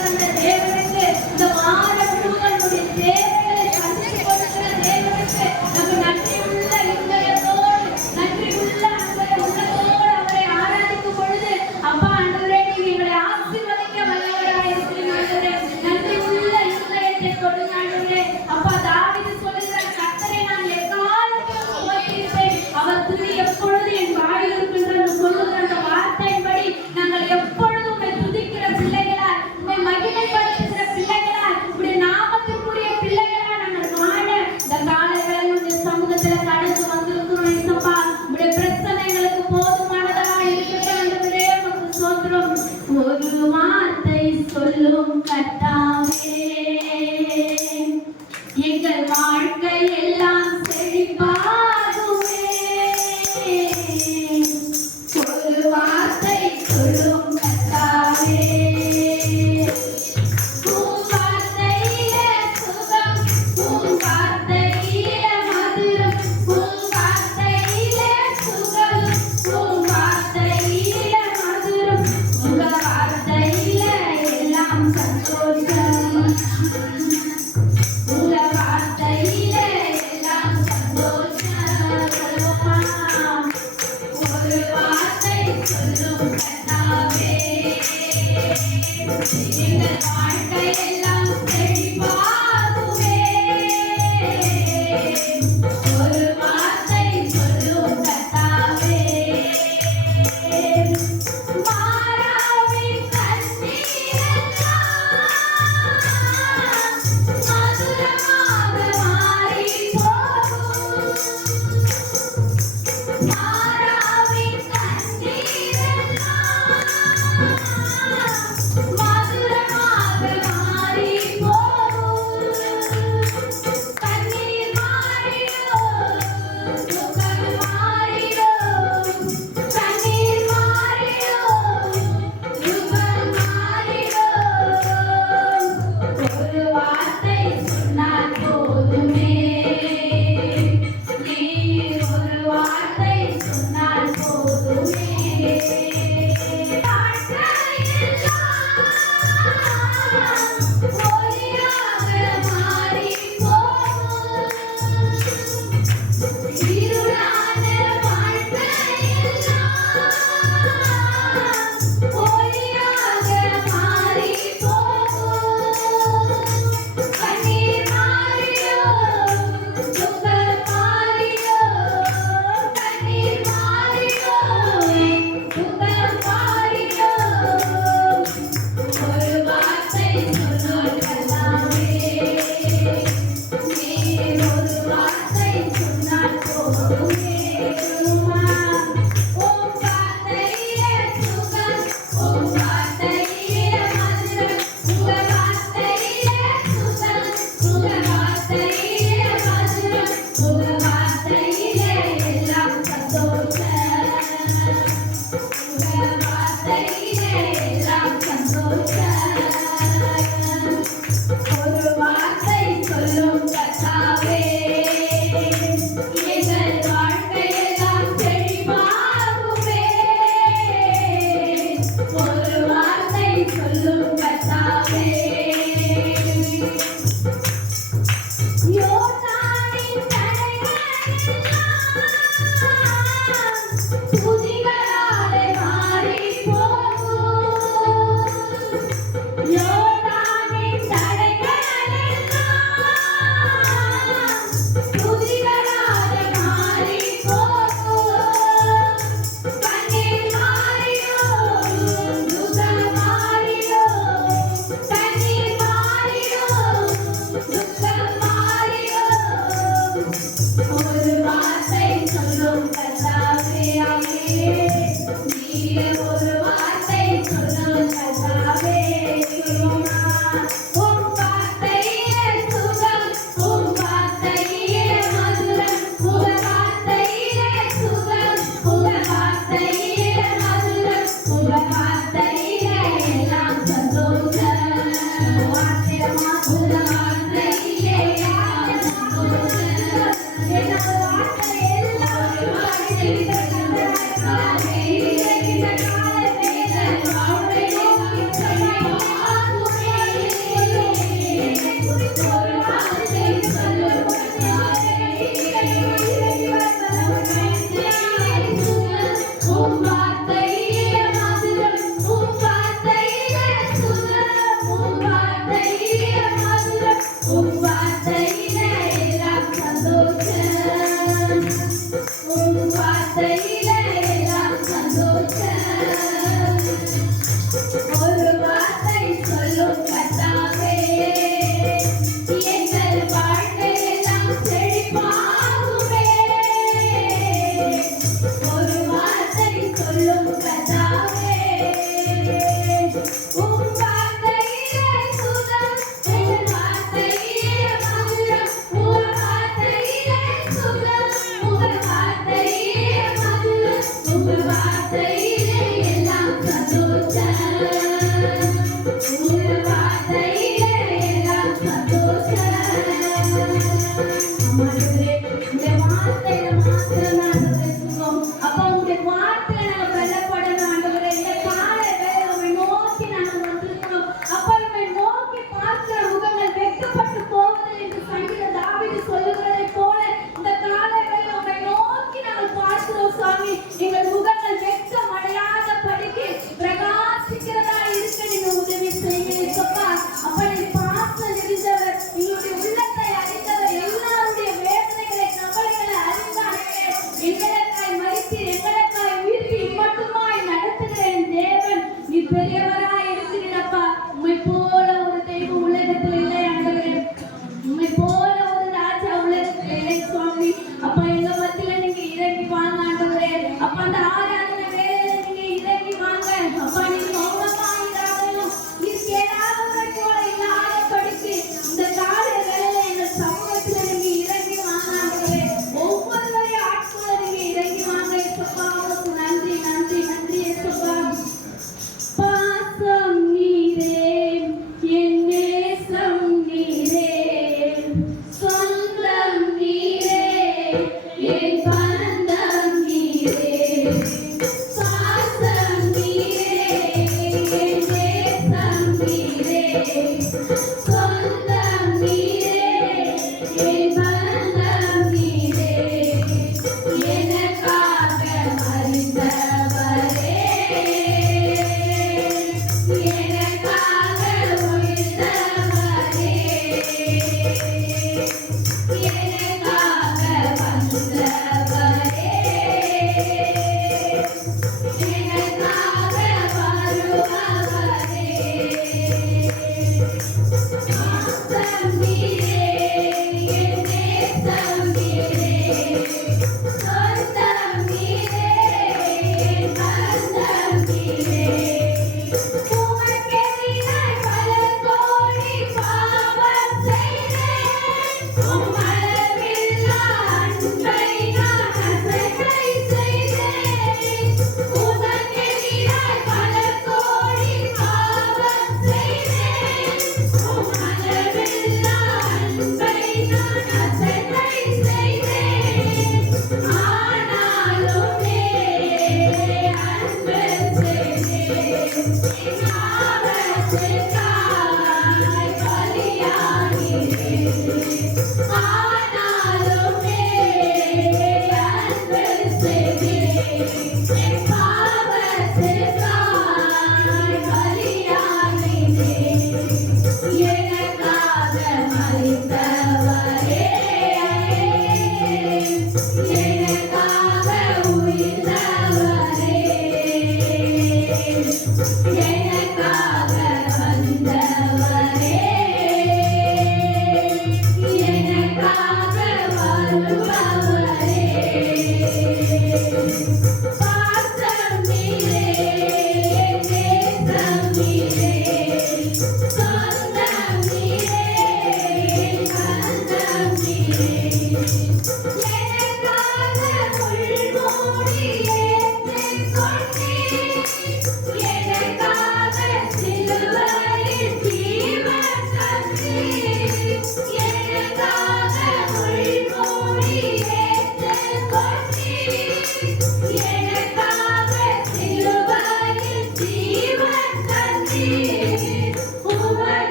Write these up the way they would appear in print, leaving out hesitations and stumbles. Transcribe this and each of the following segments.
தந்த தேவனுக்கு இந்த வாரம் முழுவதும் தேவைகளை சந்தித்து கொடுக்கிற தேவனுக்கு நம்ம நன்றியுள்ள இதயத்தோடு நன்றியுள்ள உள்ளத்தோடு அவரை ஆராதிக்கும் பொழுது அப்பா ஆண்டவரே நீங்க எங்களை ஆசீர்வதிக்க வல்லவராக இருக்கிறீங்க ஆண்டவரே. நன்றியுள்ள இதயத்தை கொடுங்க ஆண்டவரே. அப்பா தாவீது சொல்லுகிற கர்த்தரை நான் எக்காலத்திலும் ஸ்தோத்திரிப்பேன், அவர் துதி எப்பொழுது என் வாயில் இருக்கின்ற சொல்லுகிற அந்த வார்த்தையின்படி நாங்கள் எப்பொழுதும் உம்மை துதிக்கிற பிள்ளைகளாய், உம்மை மகிமைப்படுத்துகிற பிள்ளைகளாய், உம்முடைய நாமத்திற்குரிய பிள்ளைகளாய் நாங்கள் வாழ இந்த காலைகளில் உம்முடைய சமூகத்துல கடந்து வந்திருக்கிறோம் இயேசுப்பா. உம்முடைய பிரசன்னம் எங்களுக்கு போதுமானதாக இருக்கிறது ஆண்டவரே. உமக்கு ஸ்தோத்திரம். ஒரு வார்த்தை சொல்லும் கர்த்தாவே, எங்கள் வாழ்க்கை எல்லாம் செழிப்பாகுமே. ஒரு வார்த்தை சொல்லும் கர்த்தாவே, உம் வார்த்தையிலே சுகம், உம் வார்த்தையிலே மதுரம், உம் வார்த்தையிலே சுகம், உம் வார்த்தையிலே மதுரம், உங்க வார்த்தையிலே எல்லாம் சந்தோஷம், உங்க வார்த்தையிலே எல்லாம் சந்தோஷம். ஒரு வார்த்தை சொல்லும் கர்த்தாவே, எங்கள் வாழ்க்கை எல்லாம் செழிப்பாகுமே. ஒரு வார்த்தை சொல்லும் கர்த்தாவே, மாறாவின் கண்ணீரெல்லாம் மதுரமாக மாறிப் போகும். மாறாவின் கண்ணீரெல்லாம் மதுரமாக மாறிப் போகும். கண்ணீர் மாறிடும், துக்கம் மாறிடும், கண்ணீர் மாறிடும், துக்கம் மாறிடும். ஒரு வார்த்தை சொன்னால் போதுமே, நீர் ஒரு வார்த்தை சொன்னால் போதுமே. வாழ்க்கையெல்லாம் ஒளியாக மாறிப் போகும். இருளான வாழ்க்கையெல்லாம் ஒளியாக மாறிப் போகும். கண்ணீர் மாறிடும், துக்கம் மாறிடும், கண்ணீர் மாறிடும், துக்கம் மாறிடும். ஒரு வார்த்தை சொல்லும் கர்த்தாவே, நீர் ஒரு வார்த்தை சொன்னால் போதுமே. உம் வார்த்தையிலே சுகம், உம் வார்த்தையிலே மதுரம், உங்க வார்த்தையிலே சுகம், உங்க வார்த்தையிலே மதுரம், உங்க வார்த்தையிலே எல்லாம் சந்தோஷம், உங்க வார்த்தையிலே எல்லாம் சந்தோஷம். ஒரு வார்த்தை சொல்லும் கர்த்தாவே, எங்கள் வாழ்க்கை எல்லாம் செழிப்பாகுமே. ஒரு வார்த்தை சொல்லும் கர்த்தாவே, யோர்தானின் தடைகளெல்லாம் துதிகளாலே மாறிப் போகும். யோர்தானின் தடைகளெல்லாம் துதிகளாலே மாறிப் போகும். கண்ணீர் மாறிடும், துக்கம் மாறிடும், கண்ணீர் மாறிடும், துக்கம் மாறிடும். ஒரு வார்த்தை சொல்லும் கர்த்தாவே, நீரே ஒரு வார்த்தை சொல்லும் கர்த்தாவே. உம் வார்த்தையிலே சுகம், உம் வார்த்தையிலே மதுரம், உங்க வார்த்தையிலே சுகம், உங்க வார்த்தையிலே மதுரம், உங்க வார்த்தையிலே எல்லாம் சந்தோஷம். வார்த்தை மதுரம், வார்த்தையிலே எல்லாம் சந்தோஷம். என்னோட வார்த்தை எல்லாம் உங்க வார்த்தையிலே எல்லாம் சந்தோஷம். ஆமாண்டவரே, இந்த வார்த்தையில மாத்திரம் ஆண்டவரே சுகம். அப்பா உங்க வார்த்தையில நாங்க பலப்படணும் ஆண்டவரே. இந்த காலை வேளை உம்மை நோக்கி நாங்க வந்திருக்கிறோம். அப்பா உம்மை நோக்கி பார்க்கிற முகங்கள் வெட்கப்பட்டு போவதில்லை என்று சங்கீத தாவீது சொல்லுகிறதைப் போல இந்த காலை வேளை உம்மை நோக்கி நாங்கள் பார்க்கிறோம் சுவாமி. எங்கள் முகங்கள் வெட்கம் அடையாதபடிக்கு பிரகாசிக்கிறதா இருக்க நீங்க உதவி செய்யுங்க அப்பா. அப்பா நீ பாசம் நிறைந்தவர், எங்களுடைய உள்ளத்தை அறிந்தவர், எல்லாருடைய வேதனைகளை கவலைகளை அறிந்தார்களே. எங்களுக்காய் மரித்தீர், எங்களுக்காய் உயிர்த்தீர், மட்டுமாய் நடத்துகிற என் தேவன் நீ பெரியவராய் இருக்கிறீரப்பா. உம்மை போல ஒரு தெய்வம் உலகத்தில் இல்லை ஆண்டவரே. உம்மை போல ஒரு ராஜா உலகத்தில் இல்லை சுவாமி. அப்பா எங்க மத்தியில நீங்க இறங்கி வாங்க ஆண்டவரே. அப்பா அந்த ஆராதனை வேலையில நீங்க இறங்கி வாங்க. அப்பா நீங்க மௌனமாயிராதனும் நீ கேளாதவரை போல இல்லாதபடிக்கு இந்த காலை வேலையில எங்கள் சமூகத்துல நீங்க இறங்கி வாங்க ஆண்டவரே. ஒவ்வொருவரையும் ஆட்களை நீங்க இறங்கி வாங்க இயேசுப்பா. உங்களுக்கு நன்றி நன்றி நன்றி இயேசுப்பா. பாசம் நீரே, என் நேசம் நீரே, சொந்தம் நீரே, என் பந்தம் நீரே. பாசம் நீரே, என் நேசம் நீரே, சொந்தம் நீரே, என் பந்தம் நீரே. எனக்காக மரித்தவரே, எனக்காக உயிர்த்தவரே, எனக்காக வந்தவரே, எனக்காக வருபவரே.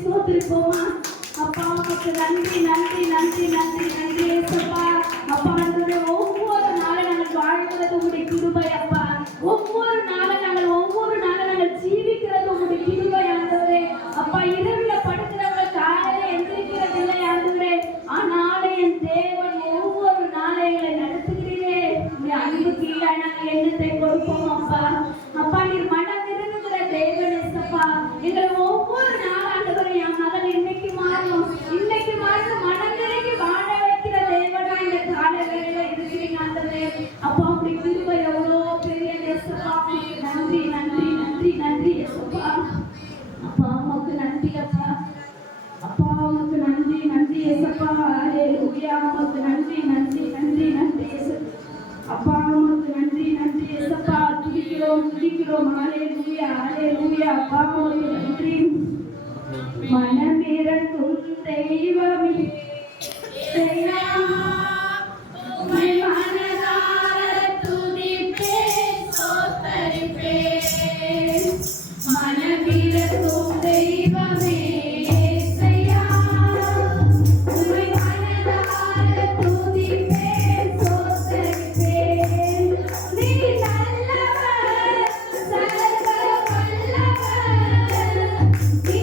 ஸ்தோத்திரிப்போமா. அப்பா உமக்கு நன்றி நன்றி நன்றி நன்றி நன்றி ஏசப்பா. அப்பா ஆண்டவரே, ஒவ்வொரு நாளும் நாங்கள் வாழ்கிறது உங்களுடைய கிருபை அப்பா. ஒவ்வொரு நாளும் நாங்கள் ஜீவிக்கிறது உங்களுடைய கிருபை ஆண்டவரே. அப்பா, இரவுல படுக்கிறவங்க காலையில எந்திரிக்கிறது இல்லை ஆண்டவரே. ஆனாலும் என் தேவன் ஒவ்வொரு நாளைகளை நடத்துகிறீரே. உங்களுடைய அன்புக்கு நாங்கள் எண்ணத்தை கொடுப்போம் அப்பா. அப்பா, நீர் மனம் இருக்கிற தேவன் ஏசப்பா. எங்களை ஒவ்வொரு நாள் ஆண்டவரே, என் மகன் இன்னைக்கு மாறும் மனம் நிறைக்கு வாழ வைக்கிற தேவனா இந்த கால வேளையில இருக்கிறீங்க ஆண்டவரே. அப்பா, அப்படி கிருபை எவ்வளோ பெரிய ஏசப்பா. நன்றி நன்றி நன்றி நன்றி ஏசப்பா. அப்பா உமக்கு நன்றி அப்பா. அப்பா உமக்கு நன்றி நன்றி ஏசப்பா. ஹல்லேலூயா. உமக்கு நன்றி நன்றி நன்றி நன்றி ஏசப்பா. அப்பா உமக்கு நன்றி நன்றி ஏசப்பா. துதிக்கிறோம் ஹல்லேலூயா ஹல்லேலூயா. அப்பா உமக்கு நன்றி. மனமிரங்கும் தெய்வமே இசையா, உம்மை மனதார துதிப்பேன் ஸ்தோத்தரிப்பேன். மனமிரங்கும் தெய்வமே இசையா, உம்மை மனதார துதிப்பேன் ஸ்தோத்தரிப்பேன். நீ நல்லவர், சர்வ வல்லவர். நீ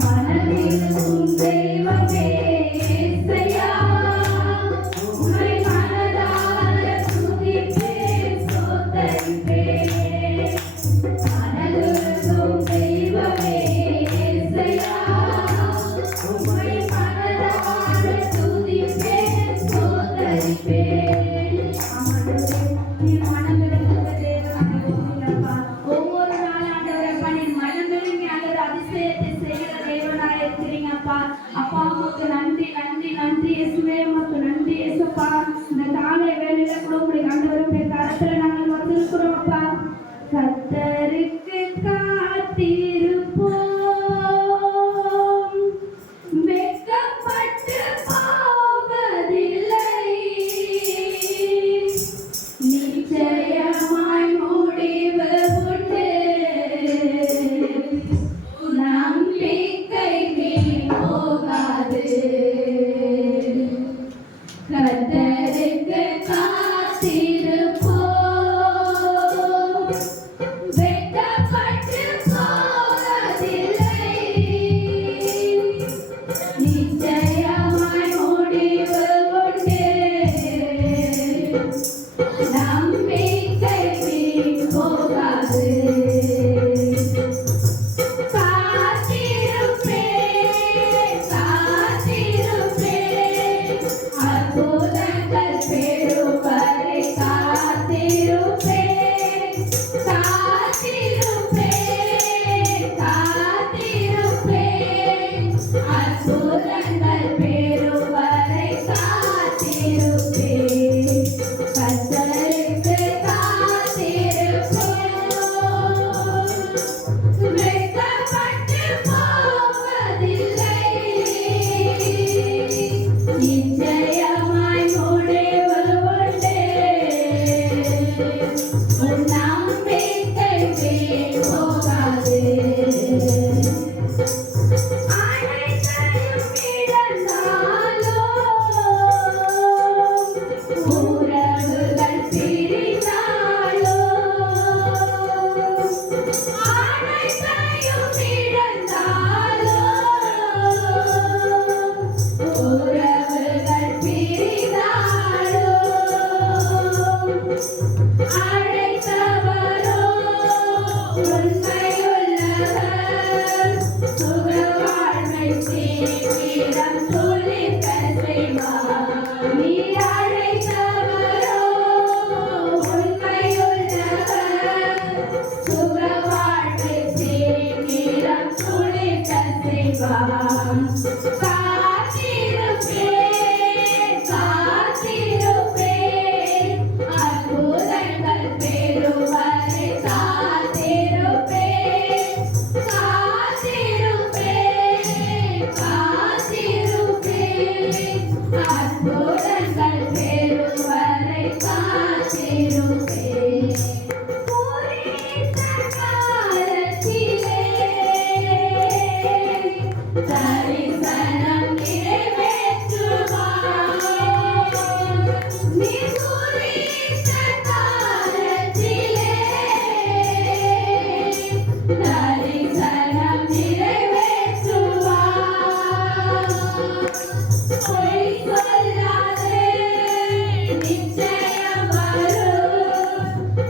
மனதில் தெய்வமே நன்றி நன்றி நன்றி இயேசுவே, உமக்கு நன்றி இயேசுப்பா. இந்த காலை வேளையில கூட உங்களுடைய ஆண்டவருடைய கரத்துல நாங்கள் வந்திருக்கிறோம் அப்பா. கர்த்தருக்கு காத்திருப்போம், வெட்கப்பட்டு போவதில்லை, நிச்சயமாய் முடிவு உண்டு, நம்பிக்கை வீண் போகாது. கர்த்தருக்கு காத்திருப்போம், வெட்கப்பட்டு போவதில்லை, நிச்சயமாய் முடிவு உண்டு, நம்பிக்கை வீண் போகாது. காத்திருப்பேன் காத்திருப்பேன், அற்புதங்கள் பெறும் வரை காத்திருப்பேன். காத்திருப்பேன் காத்திருப்பேன், அற்புதங்கள் பெறும் வரை காத்திருப்பேன். கர்த்தருக்கு காத்திருப்போம், வெட்கப்பட்டு போவதில்லை, நிச்சயமாய் முடிவு உண்டு, உன் நம்பிக்கை வீண் போகாது. அனைத்தையும் இழந்தாலும், உறவுகள் பிரிந்தாலும், அனைத்தையும் இழந்தாலும், உறவுகள் பிரிந்தாலும், அழைத்தவரோ உண்மையுள்ளவர், சுகவாழ்வை சீக்கிரம் துளிர்க்க செய்வார். நீ அழைத்தவரோ உண்மையுள்ளவர், சுகவாழ்வை சீக்கிரம் துளிர்க்க செய்வார். காத்திருப்பேன் காத்திருப்பேன், அற்புதங்கள் பெறும் வரை காத்திருப்பேன். காத்திருப்பேன் காத்திருப்பேன், அற்புதங்கள் பெறும் வரை காத்திருப்பேன். குறித்த காலத்திலே தரிசனம் நிறைவேற்றுவார். நீ குறித்த காலத்திலே தரிசனம் நிறைவேற்றுவார். பொய் சொல்லாதே, நிச்சயம் வரும்,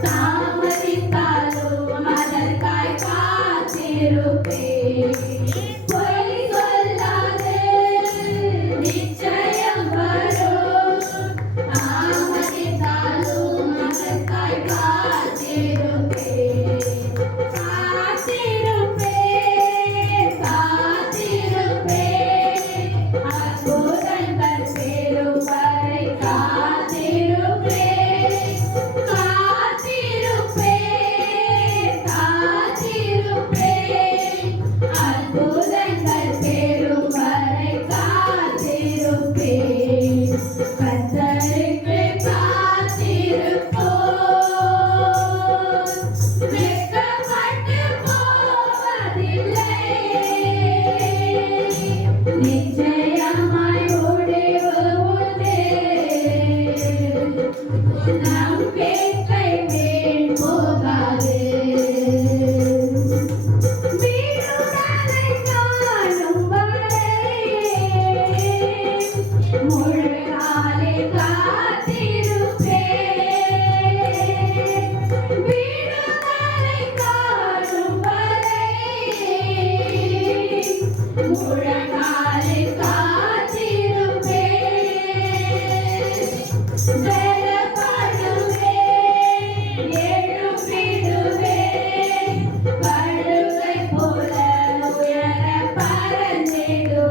தாமதித்தாலும் அதற்காய் காத்திருப்பேன். பொய் சொல்லாதே, நிச்சயம் வரும், தாமதித்தாலும் அதற்காய் காத்திருப்பேன். காத்திருப்பேன் காத்திருப்பேன், அற்புதங்கள் பெறும் வரை காத்திருப்பேன். காத்திருப்பேன் காத்திருப்பேன், அற்புதங்கள் பெறும் வரை காத்திருப்பேன். கர்த்தருக்கு காத்திருப்போம், வெட்கப்பட்டு போவதில்லை, நிச்சயமாய் முடிவு உண்டு, நம்பிக்கை வீண் போகாது. விடுதலை காணும் வரை முழு நாளில் காத்திருப்பேன். விடுதலை காணும் வரை முழு நாளில் காத்திருப்பேன். பலப்படுவேன், எழும்பிடுவேன், கழுகை போல உயர பறந்திடுவேன்.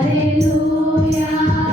Hallelujah.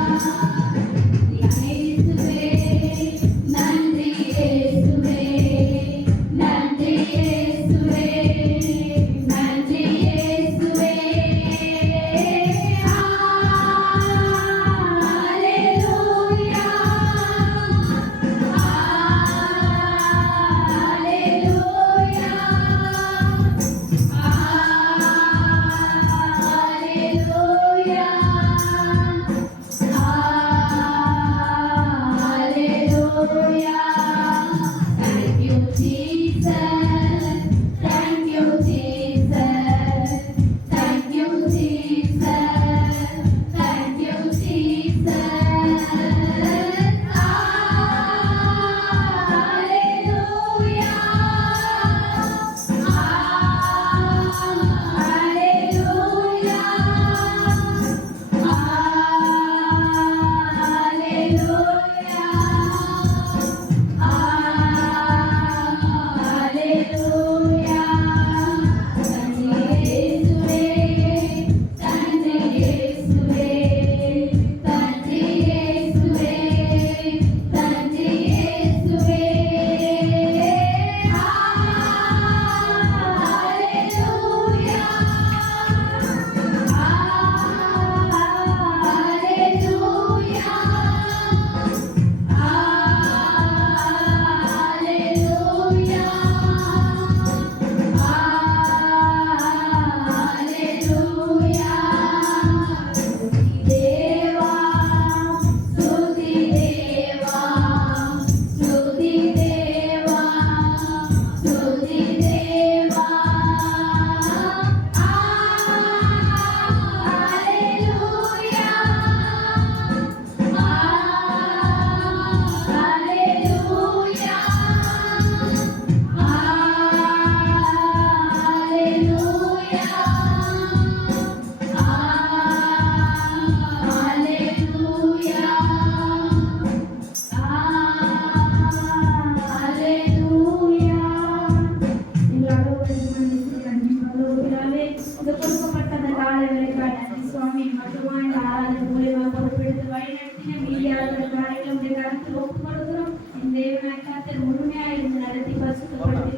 முழுமையாக இருந்து நடத்தி பரிசுத்தப்படுத்தி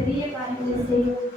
பெரிய காரியங்களை செய்யும்.